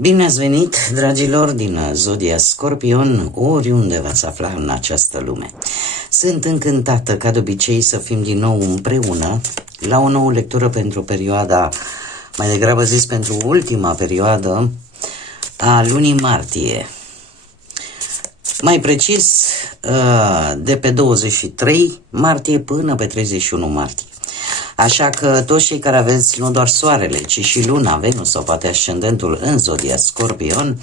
Bine ați venit, dragilor, din Zodia Scorpion, oriunde v-ați afla în această lume. Sunt încântată, ca de obicei, să fim din nou împreună la o nouă lectură pentru perioada, mai degrabă zis pentru ultima perioadă a lunii martie. Mai precis, de pe 23 martie până pe 31 martie. Așa că toți cei care aveți nu doar soarele, ci și luna, Venus sau poate ascendentul în Zodia Scorpion,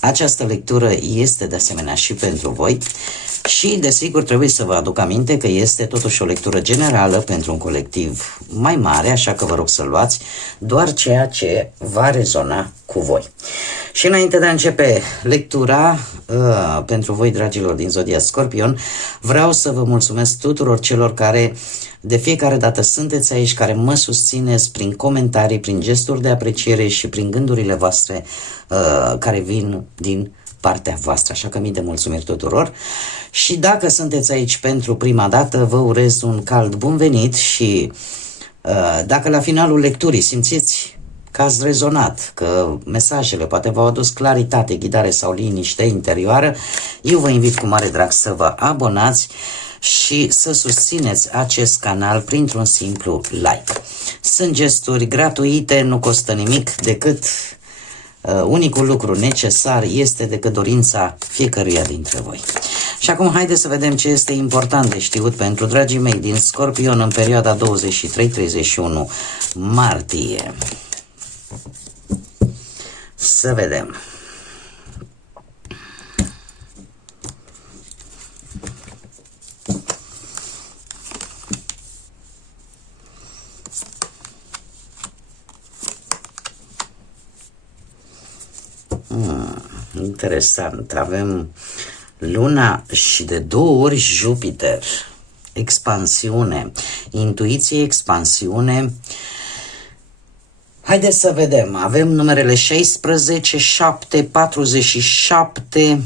această lectură este de asemenea și pentru voi și desigur trebuie să vă aduc aminte că este totuși o lectură generală pentru un colectiv mai mare, așa că vă rog să luați doar ceea ce va rezona cu voi. Și înainte de a începe lectura pentru voi, dragilor din Zodia Scorpion, vreau să vă mulțumesc tuturor celor care de fiecare dată sunteți aici, care mă susțineți prin comentarii, prin gesturi de apreciere și prin gândurile voastre care vin din partea voastră. Așa că mii de mulțumiri tuturor. Și dacă sunteți aici pentru prima dată, vă urez un cald bun venit și dacă la finalul lecturii simțiți că ați rezonat, că mesajele poate v-au adus claritate, ghidare sau liniște interioară, eu vă invit cu mare drag să vă abonați și să susțineți acest canal printr-un simplu like. Sunt gesturi gratuite, nu costă nimic decât unicul lucru necesar este decât dorința fiecăruia dintre voi. Și acum haideți să vedem ce este important de știut pentru dragii mei din Scorpion în perioada 23-31 martie. Să vedem. Interesant. Avem Luna și de 2 ori Jupiter. Expansiune. Intuiție, expansiune. Haideți să vedem. Avem numerele 16, 7, 47,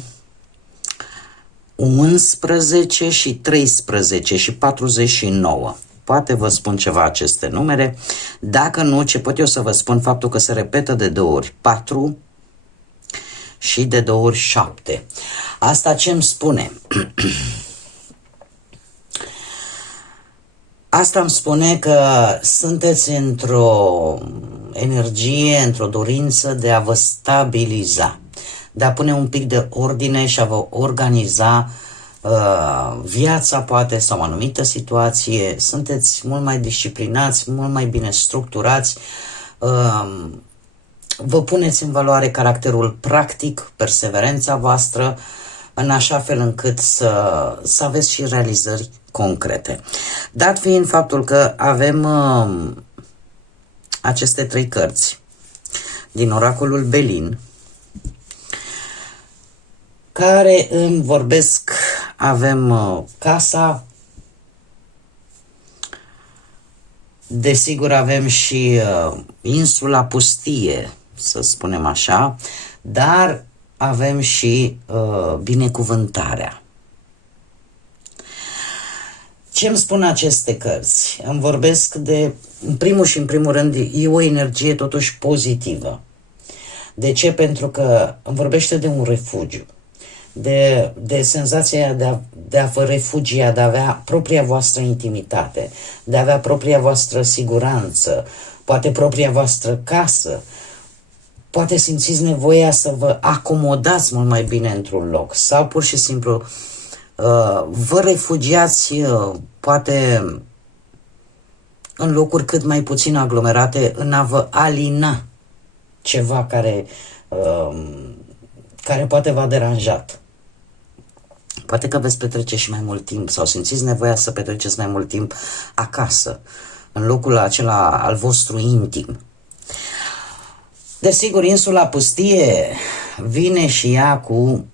11 și 13 și 49. Poate vă spun ceva aceste numere. Dacă nu, ce pot eu să vă spun? Faptul că se repetă de 2 ori 4 și de 2 ori 7. Asta ce îmi spune? Asta îmi spune că sunteți într-o energie, într-o dorință de a vă stabiliza, de a pune un pic de ordine și a vă organiza viața poate sau o anumită situație. Sunteți mult mai disciplinați, mult mai bine structurați, vă puneți în valoare caracterul practic, perseverența voastră, în așa fel încât să aveți și realizări concrete. Dat fiind faptul că avem aceste 3 cărți din oracolul Belin, care îmi vorbesc, avem casa, desigur avem și insula pustie, să spunem așa, dar avem și binecuvântarea. Ce îmi spun aceste cărți? Îmi vorbesc de, în primul și în primul rând, e o energie totuși pozitivă. De ce? Pentru că îmi vorbește de un refugiu, de senzația de a vă refugia, de a avea propria voastră intimitate, de a avea propria voastră siguranță, poate propria voastră casă, poate simțiți nevoia să vă acomodați mult mai bine într-un loc sau pur și simplu vă refugiați poate în locuri cât mai puțin aglomerate în a vă alina ceva care poate v-a deranjat. Poate că veți petrece și mai mult timp sau simțiți nevoia să petreceți mai mult timp acasă, în locul acela al vostru intim. Desigur, insula pustie vine și ea cu,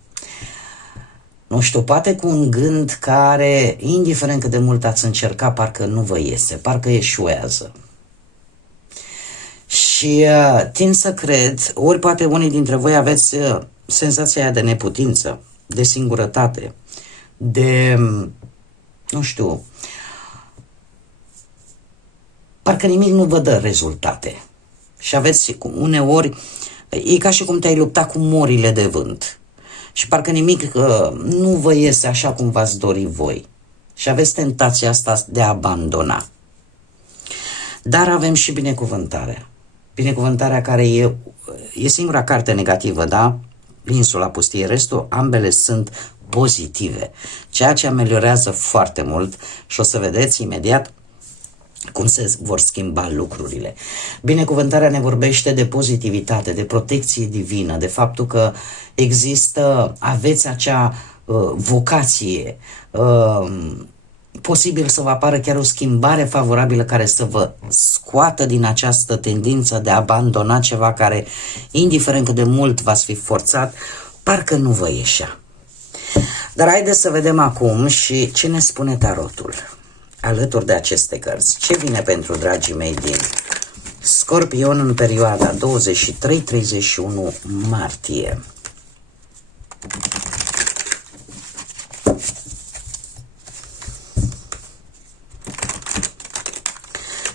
nu știu, poate cu un gând care, indiferent cât de mult ați încercat, parcă nu vă iese, parcă eșuează. Și tind să cred, ori poate unii dintre voi aveți senzația aia de neputință, de singurătate, de, nu știu, parcă nimic nu vă dă rezultate. Și aveți uneori E ca și cum te-ai lupta cu morile de vânt. Și parcă nimic nu vă iese așa cum v-ați dori voi. Și aveți tentația asta de a abandona. Dar avem și binecuvântarea. Binecuvântarea care e singura carte negativă, da? Insula pustie, restul, ambele sunt pozitive. Ceea ce ameliorează foarte mult și o să vedeți imediat cum se vor schimba lucrurile. Binecuvântarea ne vorbește de pozitivitate, de protecție divină, de faptul că aveți acea vocație, posibil să vă apară chiar o schimbare favorabilă care să vă scoată din această tendință de a abandona ceva care, indiferent cât de mult v-ați fi forțat, parcă nu vă ieșea. Dar haideți să vedem acum și ce ne spune tarotul alături de aceste cărți. Ce vine pentru dragii mei din Scorpion în perioada 23-31 martie?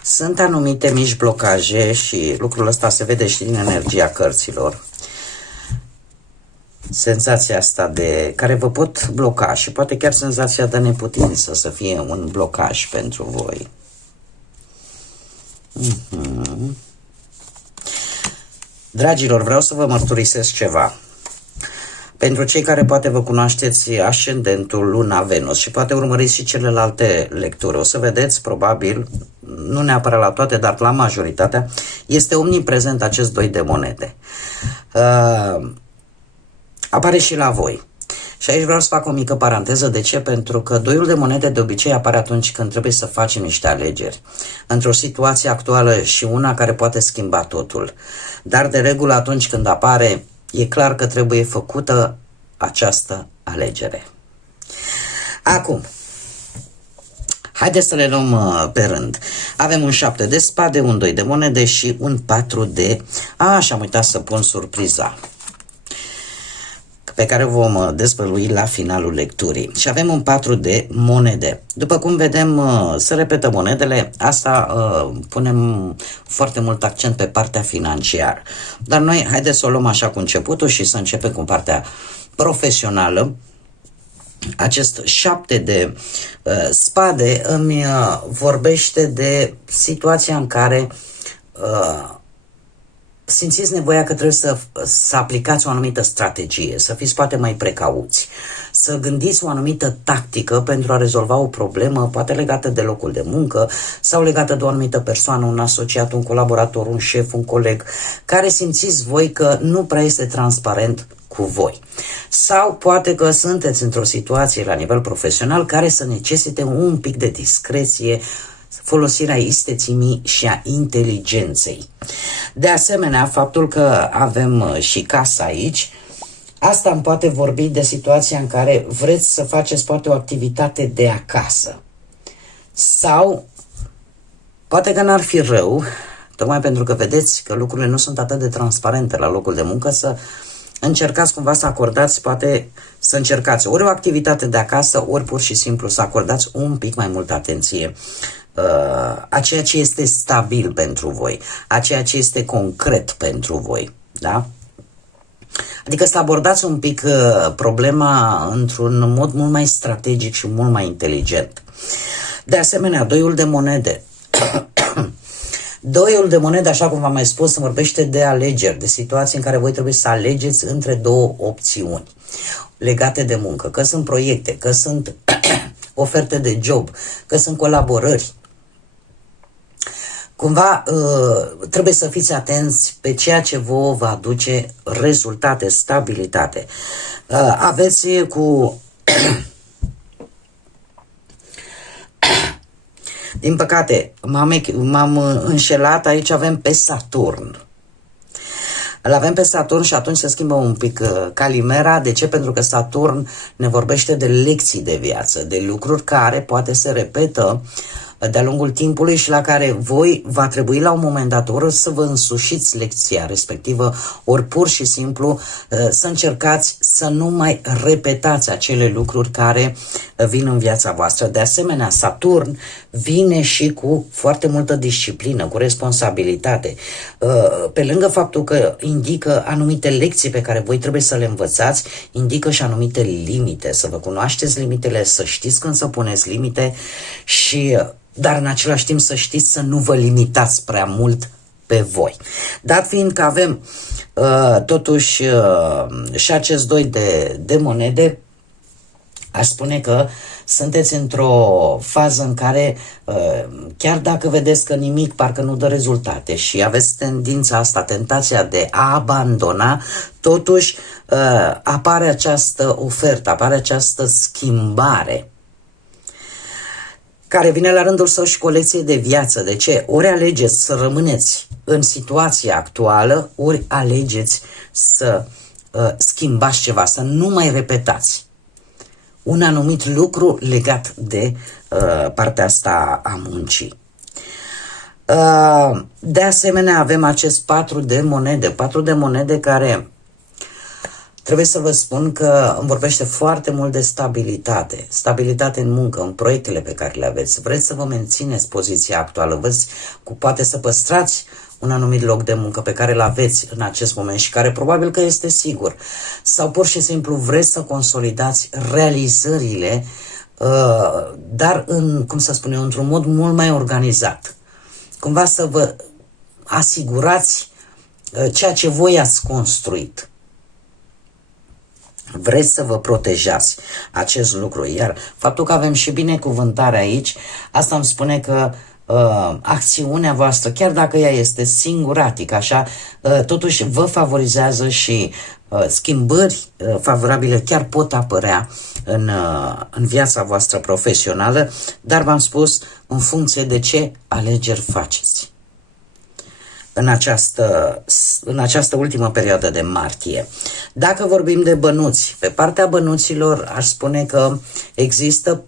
Sunt anumite mici blocaje și lucrul ăsta se vede și din energia cărților. Senzația asta de care vă pot bloca și poate chiar senzația de neputință să fie un blocaj pentru voi. Dragilor, vreau să vă mărturisesc ceva. Pentru cei care poate vă cunoașteți ascendentul, luna, Venus și poate urmăriți și celelalte lecturi, o să vedeți probabil, nu neapărat la toate, dar la majoritatea, este omniprezent acest doi de monede. Apare și la voi. Și aici vreau să fac o mică paranteză. De ce? Pentru că doiul de monede de obicei apare atunci când trebuie să facem niște alegeri. Într-o situație actuală și una care poate schimba totul. Dar de regulă atunci când apare, e clar că trebuie făcută această alegere. Acum, haideți să le luăm pe rând. Avem un 7 de spade, un 2 de monede și un 4 de... și am uitat să pun surpriza pe care o vom dezvălui la finalul lecturii. Și avem un 4 de monede. După cum vedem, se repetă monedele, asta punem foarte mult accent pe partea financiară. Dar noi, haideți să o luăm așa cu începutul și să începem cu partea profesională. Acest 7 de spade îmi vorbește de situația în care simțiți nevoia că trebuie să aplicați o anumită strategie, să fiți poate mai precauți, să gândiți o anumită tactică pentru a rezolva o problemă, poate legată de locul de muncă sau legată de o anumită persoană, un asociat, un colaborator, un șef, un coleg, care simțiți voi că nu prea este transparent cu voi. Sau poate că sunteți într-o situație la nivel profesional care să necesite un pic de discreție, folosirea istețimii și a inteligenței. De asemenea, faptul că avem și casa aici, asta îmi poate vorbi de situația în care vreți să faceți poate o activitate de acasă. Sau poate că n-ar fi rău, tocmai pentru că vedeți că lucrurile nu sunt atât de transparente la locul de muncă, să încercați cumva să acordați, poate să încercați ori o activitate de acasă, ori pur și simplu să acordați un pic mai multă atenție a ceea ce este stabil pentru voi, a ceea ce este concret pentru voi, da? Adică să abordați un pic problema într-un mod mult mai strategic și mult mai inteligent. De asemenea, doiul de monede. Doiul de monede, așa cum v-am mai spus, vorbește de alegeri, de situații în care voi trebuie să alegeți între două opțiuni legate de muncă, că sunt proiecte, că sunt oferte de job, că sunt colaborări. Cumva trebuie să fiți atenți pe ceea ce vă va aduce rezultate, stabilitate. Aveți cu... Din păcate, m-am înșelat, aici avem pe Saturn. Îl avem pe Saturn și atunci se schimbă un pic calimera. De ce? Pentru că Saturn ne vorbește de lecții de viață, de lucruri care poate se repetă de-a lungul timpului și la care voi va trebui la un moment dat ori să vă însușiți lecția respectivă, ori pur și simplu să încercați să nu mai repetați acele lucruri care vin în viața voastră. De asemenea, Saturn vine și cu foarte multă disciplină, cu responsabilitate. Pe lângă faptul că indică anumite lecții pe care voi trebuie să le învățați, indică și anumite limite, să vă cunoașteți limitele, să știți când să puneți limite dar în același timp să știți să nu vă limitați prea mult pe voi. Dat fiind că avem totuși și acest doi de monede, aș spune că sunteți într-o fază în care chiar dacă vedeți că nimic parcă nu dă rezultate și aveți tendința asta, tentația de a abandona, totuși apare această ofertă, apare această schimbare care vine la rândul său și cu o lecție de viață. De ce? Ori alegeți să rămâneți în situația actuală, ori alegeți să schimbați ceva, să nu mai repetați un anumit lucru legat de partea asta a muncii. De asemenea, avem acest 4 de monede care trebuie să vă spun că îmi vorbește foarte mult de stabilitate. Stabilitate în muncă, în proiectele pe care le aveți. Vreți să vă mențineți poziția actuală, poate să păstrați un anumit loc de muncă pe care îl aveți în acest moment și care probabil că este sigur. Sau pur și simplu vreți să consolidați realizările, dar într-un mod mult mai organizat. Cumva să vă asigurați ceea ce voi ați construit. Vreți să vă protejați acest lucru. Iar faptul că avem și binecuvântare aici, asta îmi spune că acțiunea voastră, chiar dacă ea este singuratică, așa, totuși vă favorizează și schimbări favorabile chiar pot apărea în viața voastră profesională, dar v-am spus în funcție de ce alegeri faceți în această ultimă perioadă de martie. Dacă vorbim de bănuți, pe partea bănuților aș spune că există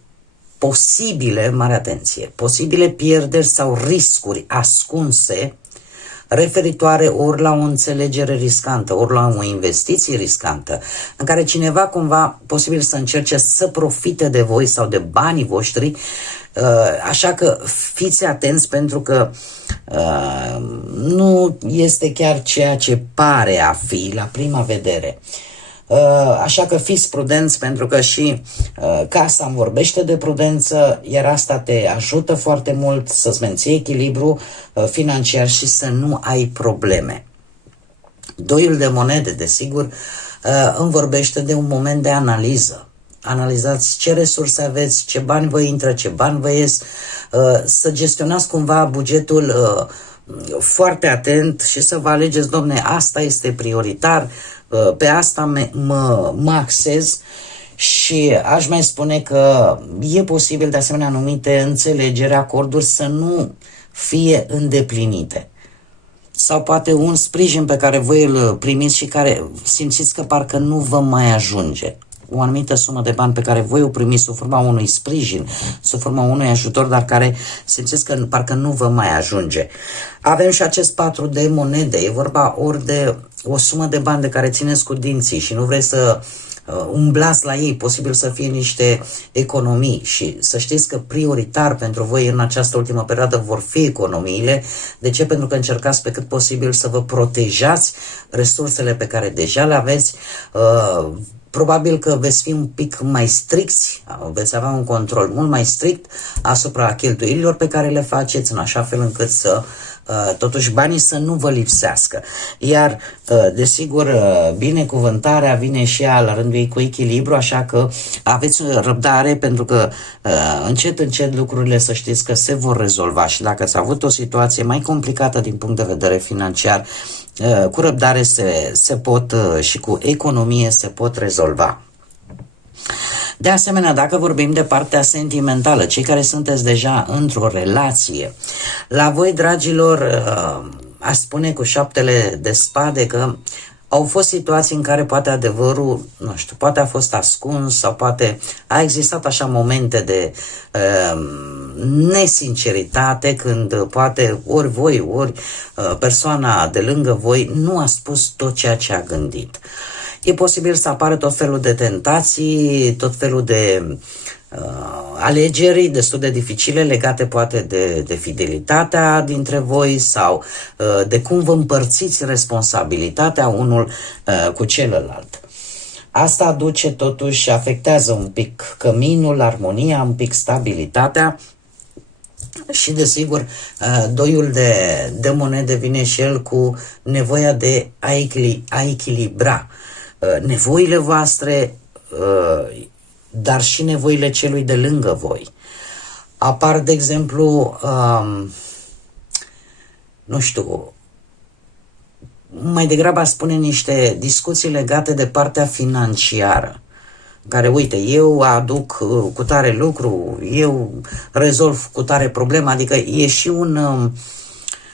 mare atenție, posibile pierderi sau riscuri ascunse referitoare ori la o înțelegere riscantă, ori la o investiție riscantă, în care cineva cumva posibil să încerce să profite de voi sau de banii voștri, așa că fiți atenți pentru că nu este chiar ceea ce pare a fi la prima vedere. Așa că fiți prudenți pentru că și casa îmi vorbește de prudență, iar asta te ajută foarte mult să-ți menții echilibru financiar și să nu ai probleme. Doiul de monede, desigur, îmi vorbește de un moment de analiză. Analizați ce resurse aveți, ce bani vă intră, ce bani vă ies, să gestionați cumva bugetul foarte atent și să vă alegeți, domne, asta este prioritar, pe asta mă axez și aș mai spune că e posibil de asemenea anumite înțelegeri, acorduri să nu fie îndeplinite. Sau poate un sprijin pe care voi îl primiți și care simțiți că parcă nu vă mai ajunge. O anumită sumă de bani pe care voi o primiți sub forma unui sprijin, sub forma unui ajutor, dar care simțiți că parcă nu vă mai ajunge. Avem și acest 4 de monede. E vorba ori de o sumă de bani de care țineți cu dinții și nu vreți să umblați la ei, posibil să fie niște economii și să știți că prioritar pentru voi în această ultimă perioadă vor fi economiile. De ce? Pentru că încercați pe cât posibil să vă protejați resursele pe care deja le aveți. Probabil că veți fi un pic mai stricți, veți avea un control mult mai strict asupra cheltuielilor pe care le faceți, în așa fel încât să totuși banii să nu vă lipsească. Iar, desigur, binecuvântarea vine și ea la rândul ei cu echilibru, așa că aveți răbdare pentru că încet, încet lucrurile să știți că se vor rezolva și dacă ați avut o situație mai complicată din punct de vedere financiar, cu răbdare se pot și cu economie se pot rezolva. De asemenea, dacă vorbim de partea sentimentală, cei care sunteți deja într-o relație, la voi, dragilor, aș spune cu 7 de spade că Au fost situații în care poate adevărul, nu știu, poate a fost ascuns sau poate a existat așa momente de nesinceritate când poate ori voi, ori persoana de lângă voi nu a spus tot ceea ce a gândit. E posibil să apară tot felul de tentații, tot felul de alegeri destul de dificile legate poate de fidelitatea dintre voi sau de cum vă împărțiți responsabilitatea unul cu celălalt. Asta aduce totuși, afectează un pic căminul, armonia, un pic stabilitatea și desigur doiul de monede vine și el cu nevoia de a echilibra nevoile voastre, dar și nevoile celui de lângă voi. Apar, de exemplu, nu știu, mai degrabă aș spune niște discuții legate de partea financiară, care, uite, eu aduc cu tare lucru, eu rezolv cu tare problemă, adică e și un,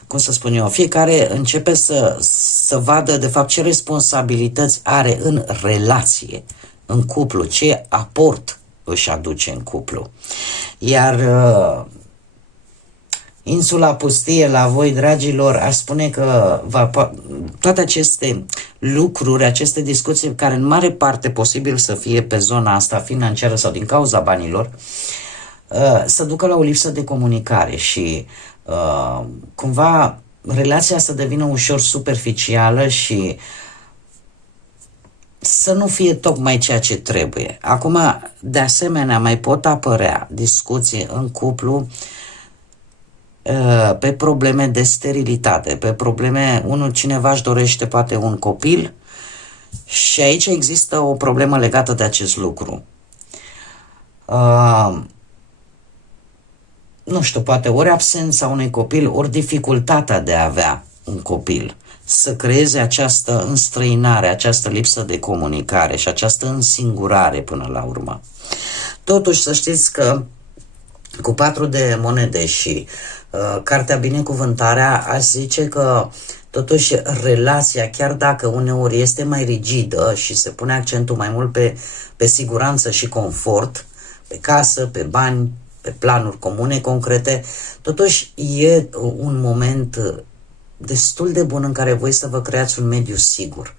cum să spun eu, fiecare începe să vadă, de fapt, ce responsabilități are în relație, în cuplu, ce aport își aduce în cuplu. Iar insula pustie la voi, dragilor, aș spune că toate aceste lucruri, aceste discuții, care în mare parte posibil să fie pe zona asta financiară sau din cauza banilor, să ducă la o lipsă de comunicare și cumva relația să devină ușor superficială și să nu fie tocmai ceea ce trebuie. Acum, de asemenea, mai pot apărea discuții în cuplu pe probleme de sterilitate, pe probleme, cineva își dorește poate un copil și aici există o problemă legată de acest lucru. Nu știu, poate ori absența unui copil, ori dificultatea de a avea un copil, să creeze această înstrăinare, această lipsă de comunicare și această însingurare până la urmă. Totuși să știți că cu 4 de monede și cartea Binecuvântarea, aș zice că totuși relația, chiar dacă uneori este mai rigidă și se pune accentul mai mult pe siguranță și confort, pe casă, pe bani, pe planuri comune, concrete, totuși e un moment destul de bun în care voi să vă creați un mediu sigur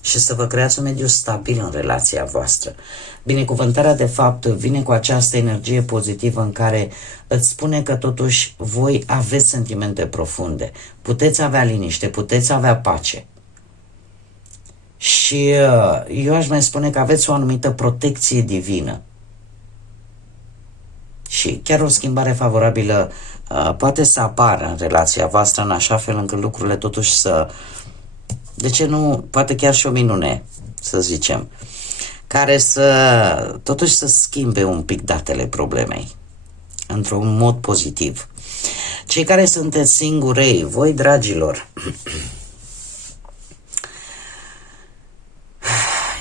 și să vă creați un mediu stabil în relația voastră. Binecuvântarea, de fapt, vine cu această energie pozitivă în care îți spune că totuși voi aveți sentimente profunde, puteți avea liniște, puteți avea pace. Și eu aș mai spune că aveți o anumită protecție divină. Și chiar o schimbare favorabilă poate să apară în relația voastră în așa fel încât lucrurile totuși să, de ce nu, poate chiar și o minune, să zicem, care totuși să schimbe un pic datele problemei într-un mod pozitiv. Cei care sunteți singurei, voi, dragilor,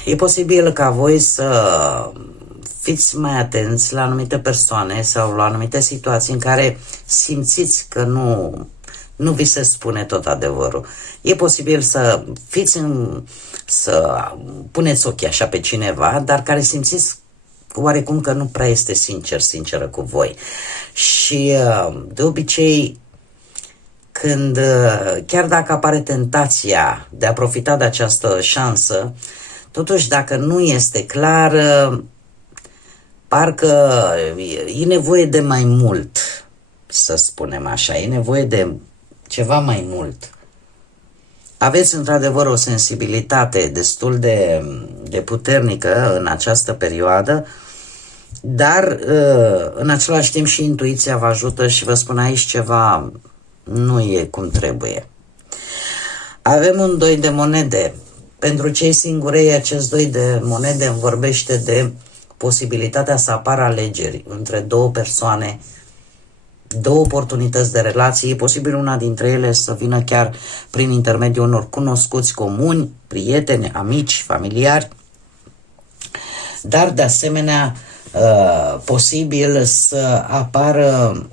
e posibil ca voi să fiți mai atenți la anumite persoane sau la anumite situații în care simțiți că nu vi se spune tot adevărul. E posibil să să puneți ochii așa pe cineva, dar care simțiți oarecum că nu prea este sinceră cu voi. Și de obicei, când, chiar dacă apare tentația de a profita de această șansă, totuși dacă nu este clar, parcă e nevoie de mai mult, să spunem așa, e nevoie de ceva mai mult. Aveți într-adevăr o sensibilitate destul de puternică în această perioadă, dar în același timp și intuiția vă ajută și vă spun aici ceva nu e cum trebuie. Avem un 2 de monede. Pentru cei singurei, acest 2 de monede îmi vorbește de posibilitatea să apară alegeri între două persoane, două oportunități de relație. E posibil una dintre ele să vină chiar prin intermediul unor cunoscuți comuni, prieteni, amici, familiari, dar de asemenea posibil să apară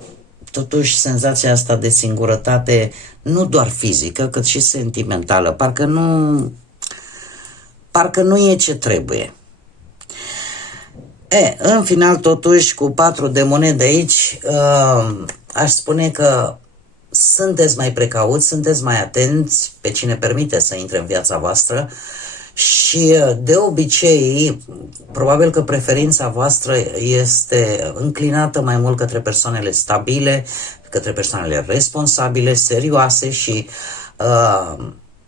totuși senzația asta de singurătate, nu doar fizică, cât și sentimentală. Parcă parcă nu e ce trebuie. În final, totuși, cu 4 de monede aici, aș spune că sunteți mai precauți, sunteți mai atenți pe cine permite să intre în viața voastră și, de obicei, probabil că preferința voastră este înclinată mai mult către persoanele stabile, către persoanele responsabile, serioase și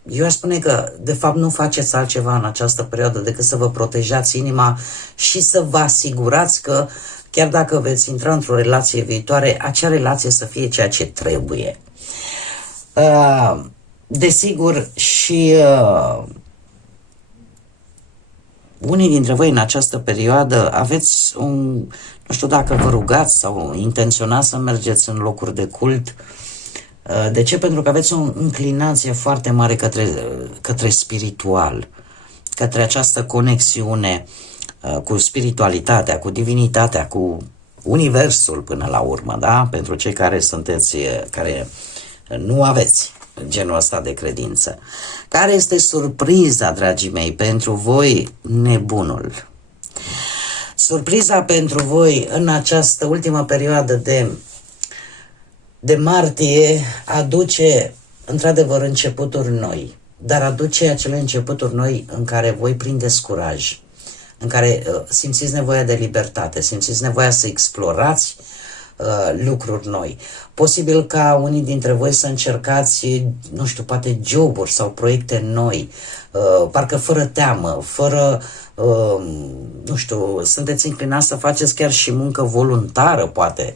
eu aș spune că, de fapt, nu faceți altceva în această perioadă decât să vă protejați inima și să vă asigurați că, chiar dacă veți intra într-o relație viitoare, acea relație să fie ceea ce trebuie. Desigur, și unii dintre voi în această perioadă aveți nu știu dacă vă rugați sau intenționați să mergeți în locuri de cult. De ce? Pentru că aveți o inclinație foarte mare către spiritual, către această conexiune cu spiritualitatea, cu divinitatea, cu universul până la urmă, da? Pentru cei care care nu aveți genul ăsta de credință. Care este surpriza, dragii mei, pentru voi, nebunul? Surpriza pentru voi în această ultimă perioadă de martie aduce într-adevăr începuturi noi, dar aduce acele începuturi noi în care voi prindeți curaj, în care simțiți nevoia de libertate, simțiți nevoia să explorați lucruri noi. Posibil ca unii dintre voi să încercați, nu știu, poate joburi sau proiecte noi, parcă fără teamă, fără, nu știu, sunteți inclinați să faceți chiar și muncă voluntară, poate,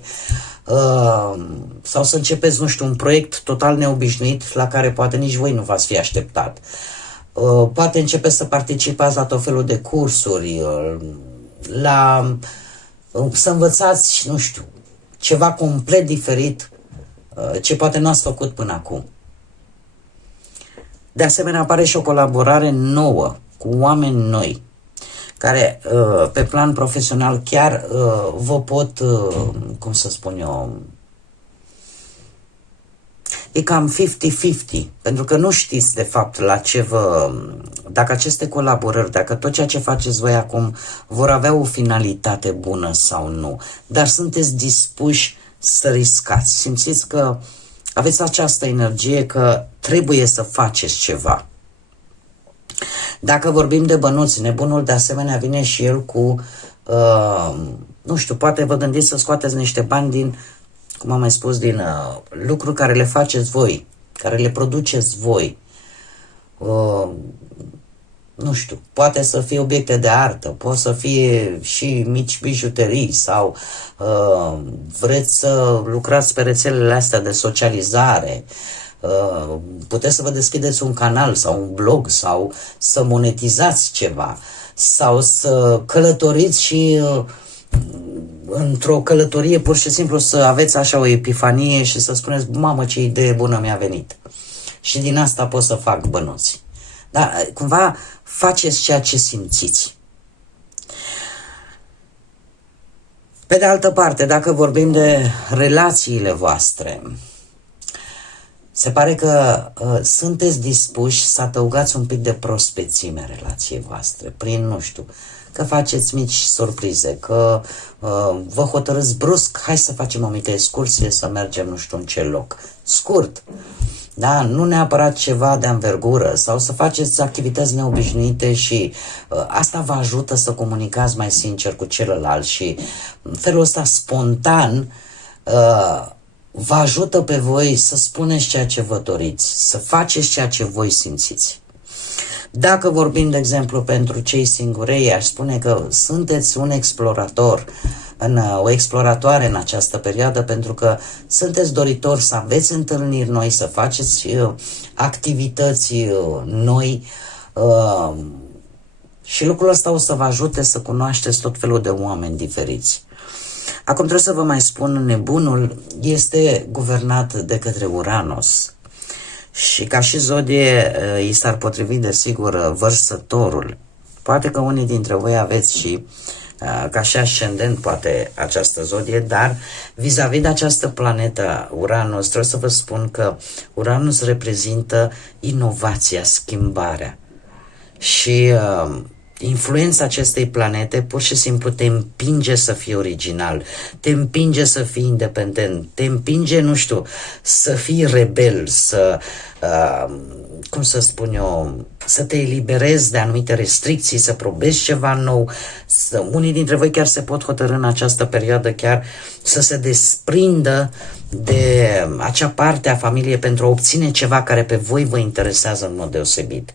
sau să începeți, nu știu, un proiect total neobișnuit la care poate nici voi nu v-ați fi așteptat. Poate începeți să participați la tot felul de cursuri, să învățați, nu știu, ceva complet diferit ce poate nu ați făcut până acum. De asemenea, apare și o colaborare nouă cu oameni noi care pe plan profesional chiar vă pot, cum să spun eu, e cam 50-50, pentru că nu știți de fapt la ce dacă aceste colaborări, dacă tot ceea ce faceți voi acum vor avea o finalitate bună sau nu, dar sunteți dispuși să riscați, simțiți că aveți această energie că trebuie să faceți ceva. Dacă vorbim de bănuți, nebunul de asemenea vine și el cu, nu știu, poate vă gândiți să scoateți niște bani din, cum am mai spus, din lucruri care le faceți voi, care le produceți voi. Nu știu, poate să fie obiecte de artă, poate să fie și mici bijuterii sau vreți să lucrați pe rețelele astea de socializare. Puteți să vă deschideți un canal sau un blog sau să monetizați ceva sau să călătoriți și într-o călătorie pur și simplu să aveți așa o epifanie și să spuneți, mamă, ce idee bună mi-a venit și din asta pot să fac bănuți. Dar cumva faceți ceea ce simțiți. Pe de altă parte, dacă vorbim de relațiile voastre, se pare că sunteți dispuși să adăugați un pic de prospețime în relației voastre, prin, nu știu, că faceți mici surprize, că vă hotărâți brusc, hai să facem o mică excursie, să mergem nu știu în ce loc. Scurt, da? Nu neapărat ceva de anvergură, sau să faceți activități neobișnuite și asta vă ajută să comunicați mai sincer cu celălalt și în felul ăsta spontan vă ajută pe voi să spuneți ceea ce vă doriți, să faceți ceea ce voi simțiți. Dacă vorbim, de exemplu, pentru cei singurei, aș spune că sunteți un explorator, o exploratoare în această perioadă, pentru că sunteți doritori să aveți întâlniri noi, să faceți activități noi și lucrul ăsta o să vă ajute să cunoașteți tot felul de oameni diferiți. Acum trebuie să vă mai spun, nebunul este guvernat de către Uranos și ca și zodie i s-ar potrivi desigur Vărsătorul. Poate că unii dintre voi aveți și ca și ascendent poate această zodie, dar vis-a-vis de această planetă Uranus, trebuie să vă spun că Uranus reprezintă inovația, schimbarea. Și influența acestei planete pur și simplu te împinge să fii original, te împinge să fii independent, te împinge, nu știu, să fii rebel, să, cum să spun eu, să te eliberezi de anumite restricții, să probezi ceva nou. Unii dintre voi chiar se pot hotărî în această perioadă chiar să se desprindă de acea parte a familiei pentru a obține ceva care pe voi vă interesează în mod deosebit.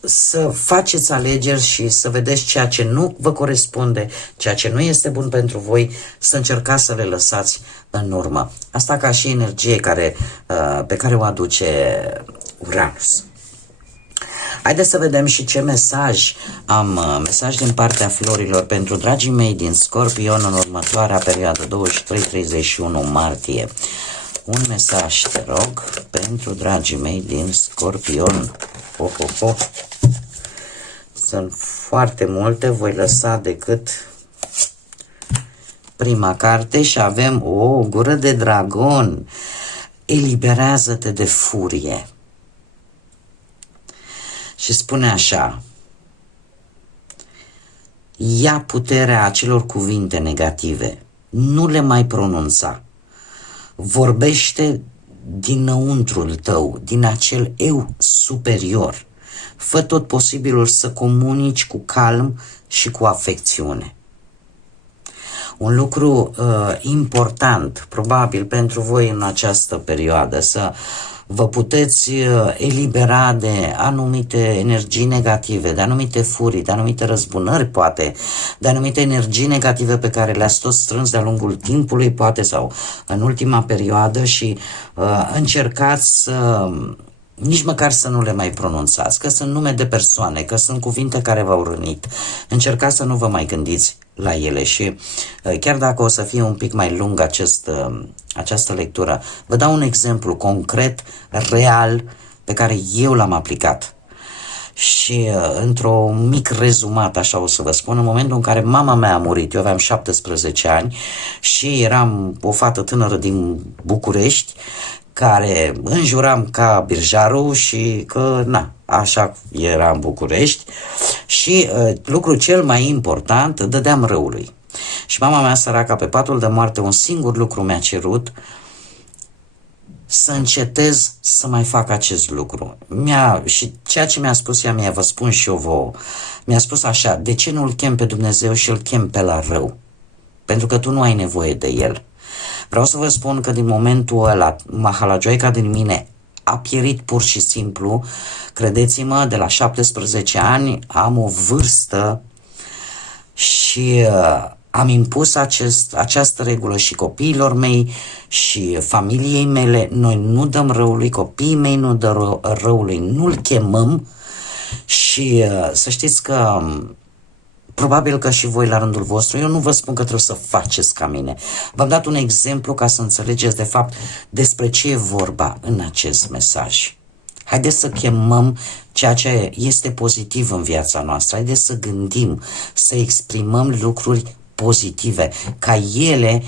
Să faceți alegeri și să vedeți ceea ce nu vă corespunde, ceea ce nu este bun pentru voi, să încercați să le lăsați în urmă. Asta ca și energie pe care o aduce Uranus. Haideți să vedem și ce mesaj am, mesaj din partea florilor pentru dragii mei din Scorpion în următoarea perioadă, 23-31 martie. Un mesaj, te rog, pentru dragii mei din Scorpion. Sunt foarte multe, voi lăsa decât prima carte și avem o gură de dragon. Eliberează-te de furie. Și spune așa: ia puterea acelor cuvinte negative, nu le mai pronunța. Vorbește dinăuntrul tău, din acel eu superior. Fă tot posibilul să comunici cu calm și cu afecțiune. Un lucru important, probabil pentru voi în această perioadă, să vă puteți elibera de anumite energii negative, de anumite furii, de anumite răzbunări, poate, de anumite energii negative pe care le-ați tot strâns de-a lungul timpului, poate, sau în ultima perioadă și încercați să nici măcar să nu le mai pronunțați, că sunt nume de persoane, că sunt cuvinte care v-au rănit. Încercați să nu vă mai gândiți la ele și chiar dacă o să fie un pic mai lung această lectură, vă dau un exemplu concret, real, pe care eu l-am aplicat. Și într-un mic rezumat, așa o să vă spun, în momentul în care mama mea a murit, eu aveam 17 ani și eram o fată tânără din București, care înjuram ca birjarul și că, așa era în București și lucrul cel mai important, dădeam răului. Și mama mea săraca pe patul de moarte un singur lucru mi-a cerut: să încetez să mai fac acest lucru. Și ceea ce mi-a spus ea mie, vă spun și eu vouă, mi-a spus așa: de ce nu-L chem pe Dumnezeu și îl chem pe la rău? Pentru că tu nu ai nevoie de El. Vreau să vă spun că din momentul ăla, Mahalagioica din mine a pierit pur și simplu. Credeți-mă, de la 17 ani am o vârstă și am impus această regulă și copiilor mei și familiei mele. Noi nu dăm răului, copiii mei nu dă răului, nu-l chemăm și să știți că probabil că și voi la rândul vostru, eu nu vă spun că trebuie să faceți ca mine. V-am dat un exemplu ca să înțelegeți de fapt despre ce e vorba în acest mesaj. Haideți să chemăm ceea ce este pozitiv în viața noastră. Haideți să gândim, să exprimăm lucruri pozitive, ca ele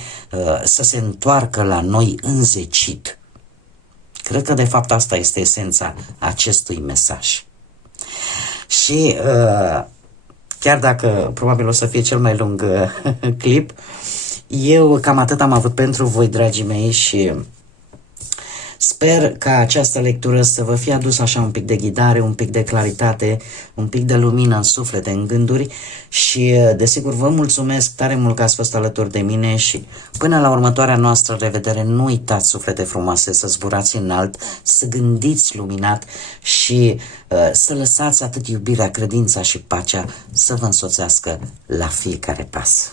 să se întoarcă la noi înzecit. Cred că de fapt asta este esența acestui mesaj. Și chiar dacă probabil o să fie cel mai lung clip, eu cam atât am avut pentru voi, dragii mei, și sper ca această lectură să vă fie adus așa un pic de ghidare, un pic de claritate, un pic de lumină în suflete, în gânduri și desigur vă mulțumesc tare mult că ați fost alături de mine și până la următoarea noastră revedere, nu uitați, suflete frumoase, să zburați înalt, să gândiți luminat și să lăsați atât iubirea, credința și pacea să vă însoțească la fiecare pas.